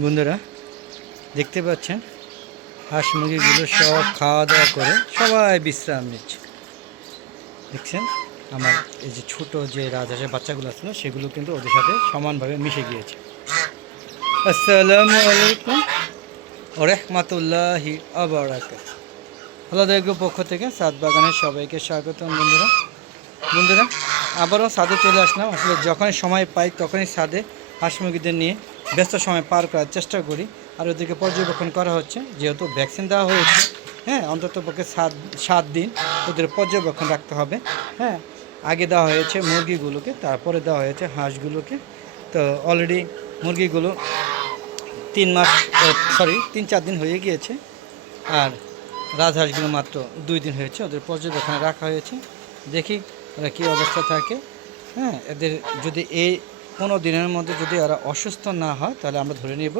বন্ধুরা দেখতে পাচ্ছেন হাঁস মুরগিগুলো সব খাওয়া দাওয়া করে সবাই বিশ্রাম নিচ্ছে। দেখছেন আমার এই যে ছোট যে রাজহাঁসের বাচ্চাগুলো ছিল সেগুলো কিন্তু ওদের সাথে সমানভাবে মিশে গিয়েছে। আসসালামু আলাইকুম ওয়া রাহমাতুল্লাহি ওয়া বারাকাতুহু। আল্লাহর পক্ষ থেকে সাদ বাগানের সবাইকে স্বাগতম। বন্ধুরা আবারও ছাদে চলে আসলাম। আসলে যখনই সময় পাই তখনই ছাদে হাঁস মুরগিদের নিয়ে ব্যস্ত সময় পার করার চেষ্টা করি। আর ওদেরকে পর্যবেক্ষণ করা হচ্ছে, যেহেতু ভ্যাকসিন দেওয়া হয়েছে। হ্যাঁ, অন্তত পক্ষে 7 দিন ওদের পর্যবেক্ষণ রাখতে হবে। হ্যাঁ, আগে দেওয়া হয়েছে মুরগিগুলোকে, তারপরে দেওয়া হয়েছে হাঁসগুলোকে। তো অলরেডি মুরগিগুলো 3-4 দিন হয়ে গিয়েছে, আর রাজহাঁসগুলো মাত্র 2 দিন হয়েছে। ওদের পর্যবেক্ষণে রাখা হয়েছে, দেখি ওরা কী অবস্থা থাকে। হ্যাঁ, এদের যদি এই 15 দিনের মধ্যে যদি ওরা অসুস্থ না হয় তাহলে আমরা ধরে নেব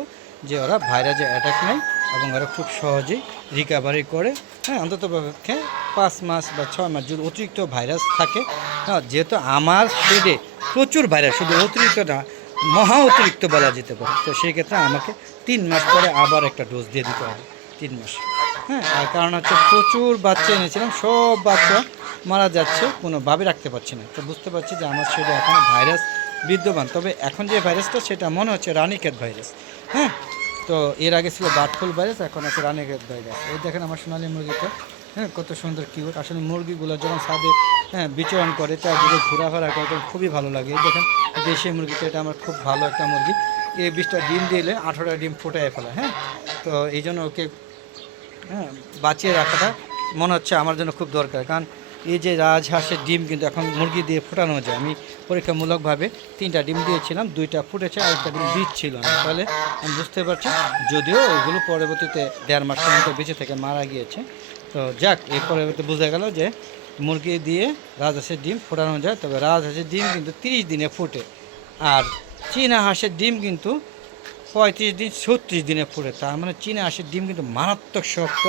যে ওরা ভাইরাসে অ্যাটাক নেয় এবং ওরা খুব সহজেই রিকভারি করে। হ্যাঁ, অন্তত পক্ষে 5 মাস বা 6 মাস যদি অতিরিক্ত ভাইরাস থাকে। হ্যাঁ, যেহেতু আমার শেডে প্রচুর ভাইরাস, শুধু অতিরিক্ত না, মহা অতিরিক্ত বলা যেতে পারে, তো সেই ক্ষেত্রে আমাকে 3 মাস পরে আবার একটা ডোজ দিয়ে দিতে হবে, 3 মাস। হ্যাঁ, আর কারণ হচ্ছে প্রচুর বাচ্চা এনেছিলাম, সব বাচ্চা মারা যাচ্ছে, কোনোভাবে রাখতে পারছি না। তো বুঝতে পারছি যে আমার সেটা এখন ভাইরাস বিদ্যমান। তবে এখন যে ভাইরাসটা সেটা মনে হচ্ছে রানীক্ষেত ভাইরাস। হ্যাঁ, তো এর আগে ছিল বার্ডফ্লু ভাইরাস, এখন আছে রানীক্ষেত ভাইরাস। এই দেখেন আমার সোনালী মুরগিটা, হ্যাঁ, কত সুন্দর কিউট। আসলে মুরগিগুলো যখন ছাদে বিচরণ করে, চারদিকে ঘোরাফেরা করে, তখন খুবই ভালো লাগে। এই দেখেন দেশি মুরগিটা, এটা আমার খুব ভালো একটা মুরগি। এই 20টা ডিম দিলে 18টা ডিম ফুটায় ফেলে। হ্যাঁ, তো এই জন্য ওকে বাঁচিয়ে রাখাটা মনে হচ্ছে আমার জন্য খুব দরকার। কারণ এই যে রাজহাঁসের ডিম কিন্তু এখন মুরগি দিয়ে ফোটানো যায়। আমি পরীক্ষামূলকভাবে 3টা ডিম দিয়েছিলাম, 2টা ফুটেছে, আর একটা ডিম দিচ্ছিল না। তাহলে আমি বুঝতে পারছি, যদিও ওইগুলো পরবর্তীতে 1.5 মাস পর্যন্ত বেঁচে থেকে মারা গিয়েছে। তো যাক, এর পরবর্তীতে বোঝা গেল যে মুরগি দিয়ে রাজহাঁসের ডিম ফোটানো যায়। তবে রাজহাঁসের ডিম কিন্তু 30 দিনে ফুটে, আর চীনা হাঁসের ডিম কিন্তু 35 দিন 36 দিনে ফুটে। তার মানে চীনা হাঁসের ডিম কিন্তু মারাত্মক শক্ত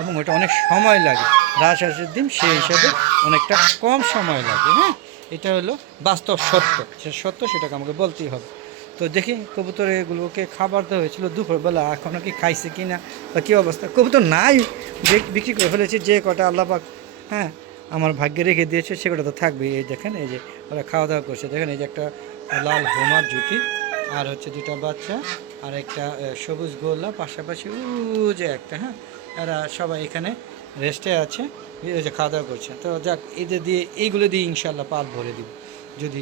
এবং ওটা অনেক সময় লাগে। রাজহাঁসের ডিম সেই হিসাবে অনেকটা কম সময় লাগে। হ্যাঁ, এটা হলো বাস্তব সত্য, সে সত্য, সেটাকে আমাকে বলতেই হবে। তো দেখি কবুতর এগুলোকে খাবার দেওয়া হয়েছিল দুপুরবেলা, এখনও কি খাইছে কি না বা কী অবস্থা। কবুতর নাই, বিক্রি করে ফেলেছি। যে কটা আল্লাহ পাক হ্যাঁ আমার ভাগ্যে রেখে দিয়েছে সে কটা তো থাকবেই। এই দেখেন, এই যে ওরা খাওয়া দাওয়া করছে। দেখেন এই যে একটা লাল হোমার জুটি, আর হচ্ছে 2টা বাচ্চা, আর একটা সবুজ গোল্লা, পাশাপাশি যে একটা। হ্যাঁ, এরা সবাই এখানে রেস্টে আছে, ওই যে খাওয়া দাওয়া করছে। তো যাক, এদের দিয়ে এইগুলো দিয়ে ইনশাল্লাহ পাল ভরে দিব, যদি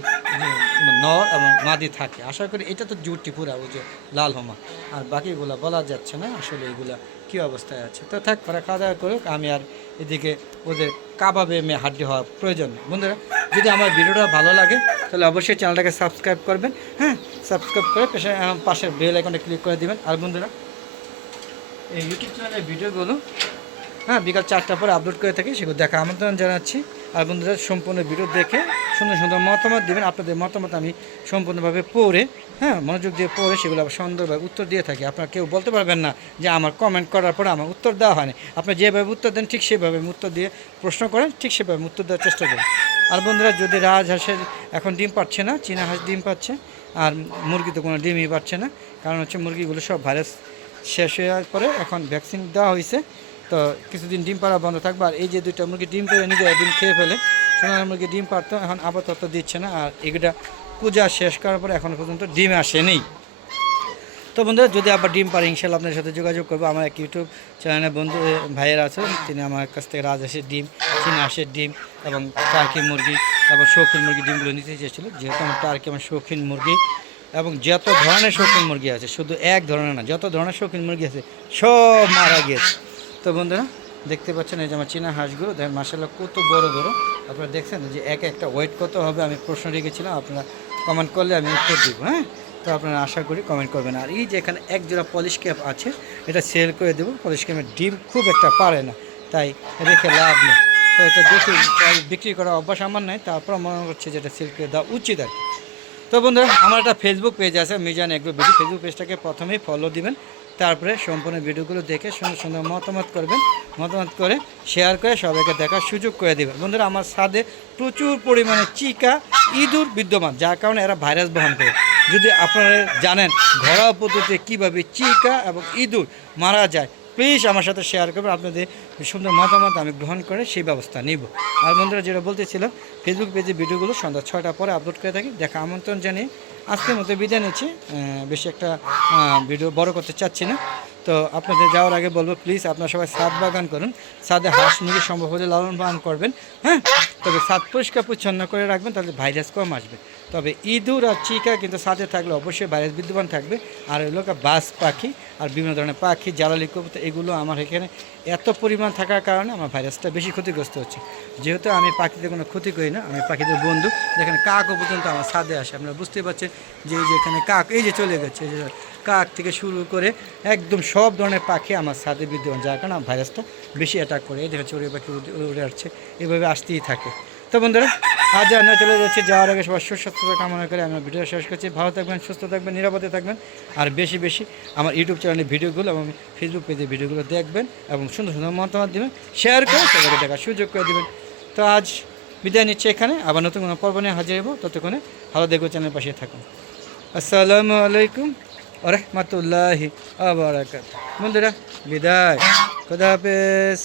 নর এবং মাদি থাকে। আশা করি এটা তো জুটি পুরা, ওই যে লাল হোমা, আর বাকিগুলো বলা যাচ্ছে না আসলে এইগুলা কী অবস্থায় আছে। তো থাক, ওরা খাওয়া দাওয়া করুক, আমি আর এদিকে ওদের কাবাবে হাড্ডি হওয়া প্রয়োজন নেই। বন্ধুরা, যদি আমার ভিডিওটা ভালো লাগে তাহলে অবশ্যই চ্যানেলটাকে সাবস্ক্রাইব করবেন। হ্যাঁ, সাবস্ক্রাইব করে পাশের বেল আইকনে ক্লিক করে দিবেন। আর বন্ধুরা, এই ইউটিউব চ্যানেলের ভিডিওগুলো বিকাল 4টার পরে আপলোড করে থাকি, সেগুলো দেখা আমন্ত্রণ জানাচ্ছি। আর বন্ধুরা, সম্পূর্ণ ভিডিও দেখে সুন্দর সুন্দর মতামত দেবেন। আপনাদের মতামত আমি সম্পূর্ণভাবে পড়ে, মনোযোগ দিয়ে পড়ে সেগুলো আবার সুন্দরভাবে উত্তর দিয়ে থাকি। আপনারা কেউ বলতে পারবেন না যে আমার কমেন্ট করার পরে আমার উত্তর দেওয়া হয়নি। আপনি যেভাবে উত্তর দেন ঠিক সেভাবে উত্তর দিয়ে, প্রশ্ন করেন ঠিক সেভাবে উত্তর দেওয়ার চেষ্টা করেন। আর বন্ধুরা, যদি রাজহাঁসের এখন ডিম পাচ্ছে না, চীনা হাঁস ডিম পাচ্ছে, আর মুরগি তো কোনো ডিমই পাচ্ছে না। কারণ হচ্ছে মুরগিগুলো সব ভাইরাস শেষ হওয়ার পরে এখন ভ্যাকসিন দেওয়া হয়েছে। তো কিছুদিন ডিম পাড়া বন্ধ থাকবে। আর এই যে 2টা মুরগি ডিম পেড়ে নিজেরা ডিম খেয়ে ফেলে, সোনার মুরগি ডিম পারতো, এখন আপাতত দিচ্ছে না। আর এগুলা পূজা শেষ করার পরে এখনও পর্যন্ত ডিম আসেনি। তো বন্ধুরা, যদি আবার ডিম পারে ইনশাল্লাহ আপনার সাথে যোগাযোগ করবো। আমার এক ইউটিউব চ্যানেলের বন্ধু ভাইয়েরা আছে, তিনি আমার কাছ থেকে রাজহাঁসের ডিম, চীনা হাঁসের ডিম এবং টার্কি মুরগি এবং শৌখিন মুরগি ডিমগুলো নিতে চেয়েছিলো। যেহেতু আমার টার্কি আমার শৌখিন মুরগি, এবং যত ধরনের শৌখিন মুরগি আছে, শুধু এক ধরনের না, যত ধরনের শৌখিন মুরগি আছে সব মারা গিয়েছে। তো বন্ধুরা, দেখতে পাচ্ছেন এই যে আমার চীনা হাঁসগুলো, দেখেন মাশাআল্লাহ কত বড় বড়। আপনারা দেখছেন যে একটা ওয়েট কত হবে। আমি প্রশ্ন রেখেছিলাম, আপনারা কমেন্ট করলে আমি উত্তর দিব। হ্যাঁ, তো আপনারা আশা করি কমেন্ট করবেন। আর এই যে এখানে এক জোড়া পলিশ ক্যাপ আছে, এটা সেল করে দেবো। পলিশ ক্যাপের ডিম খুব একটা পারে না, তাই রেখে লাভ নেই। তো এটা দেখে বিক্রি করা অভ্যাস আমার নেই, তারপর মনে হচ্ছে যে এটা সেল করে দেওয়া উচিত আর কি। তো বন্ধুরা, আমার একটা ফেসবুক পেজ আছে, মিজান এগ্রো বিডি। ফেসবুক পেজটাকে প্রথমেই ফলো দিবেন, তারপরে সম্পূর্ণ ভিডিওগুলো দেখে সুন্দর সুন্দর মতামত করবেন। মতামত করে শেয়ার করে সবাইকে দেখার সুযোগ করে দেবেন। বন্ধুরা, আমার ছাদে প্রচুর পরিমাণে চিকা ইঁদুর বিদ্যমান, যার কারণে এরা ভাইরাস বহন করে। যদি আপনারা জানেন ঘরোয়া পদ্ধতিতে কীভাবে চিকা এবং ইঁদুর মারা যায়, প্লিজ আমার সাথে শেয়ার করবেন। আপনাদের সুন্দর মতামত আমি গ্রহণ করে সেই ব্যবস্থা নিব। আর বন্ধুরা, যেটা বলতেছিলাম, ফেসবুক পেজে ভিডিওগুলো সন্ধ্যা 6টার পরে আপলোড করে থাকি। দেখা আমন্ত্রণ জানিয়ে আজকের মতো বিদায় নিচ্ছি। বেশি একটা ভিডিও বড় করতে চাচ্ছি না। তো আপনাদের যাওয়ার আগে বলবো, প্লিজ আপনারা সবাই ছাদ বাগান করুন। ছাদে হাঁস মুরগি সম্ভব হলে লালন পালন করবেন। হ্যাঁ, তবে ছাদ পরিষ্কার পরিচ্ছন্ন করে রাখবেন, তাহলে ভাইরাস কম আসবে। তবে ইঁদুর আর চিকা কিন্তু ছাদে থাকলে অবশ্যই ভাইরাস বিদ্যমান থাকবে। আর ওই লোক বাজ পাখি আর বিভিন্ন ধরনের পাখি, জ্বালালি কবুতর, এগুলো আমার এখানে এত পরিমাণ থাকার কারণে আমার ভাইরাসটা বেশি ক্ষতিগ্রস্ত হচ্ছে। যেহেতু আমি পাখিদের কোনো ক্ষতি করি না, আমি পাখিদের বন্ধু। যেখানে কাকও পর্যন্ত আমার ছাদে আসে, আপনারা বুঝতেই পারছেন যে এই যে এখানে কাক এই যে চলে গেছে, এই যে কাক থেকে শুরু করে একদম সব ধরনের পাখি আমার ছাদে বিদ্যমান, যার কারণে আমার ভাইরাসটা বেশি অ্যাটাক করে। এই দেখে চড়ুই পাখি উড়ে আসছে, এভাবে আসতেই থাকে। তো বন্ধুরা, আজ আমরা চলে যাচ্ছি। যাওয়ার আগে সবার সুস্বাস্থ্য কামনা করে আমরা ভিডিও শেষ করছি। ভালো থাকবেন, সুস্থ থাকবেন, নিরাপদে থাকবেন। আর বেশি বেশি আমার ইউটিউব চ্যানেলের ভিডিওগুলো এবং ফেসবুক পেজের ভিডিওগুলো দেখবেন এবং সুন্দর সুন্দর মতামত দেবেন, শেয়ার করে সবাইকে দেখার সুযোগ করে দেবেন। তো আজ বিদায় নিচ্ছে এখানে, আবার নতুন কোনো পর্ব নিয়ে হাজির হব। ততক্ষণে ভালো দেখো, চ্যানেলের পাশে থাকুন। আসসালামু আলাইকুম ওয়া রাহমাতুল্লাহি ওয়া বারাকাতুহু। বন্ধুরা, বিদায়, খোদা হাফেজ।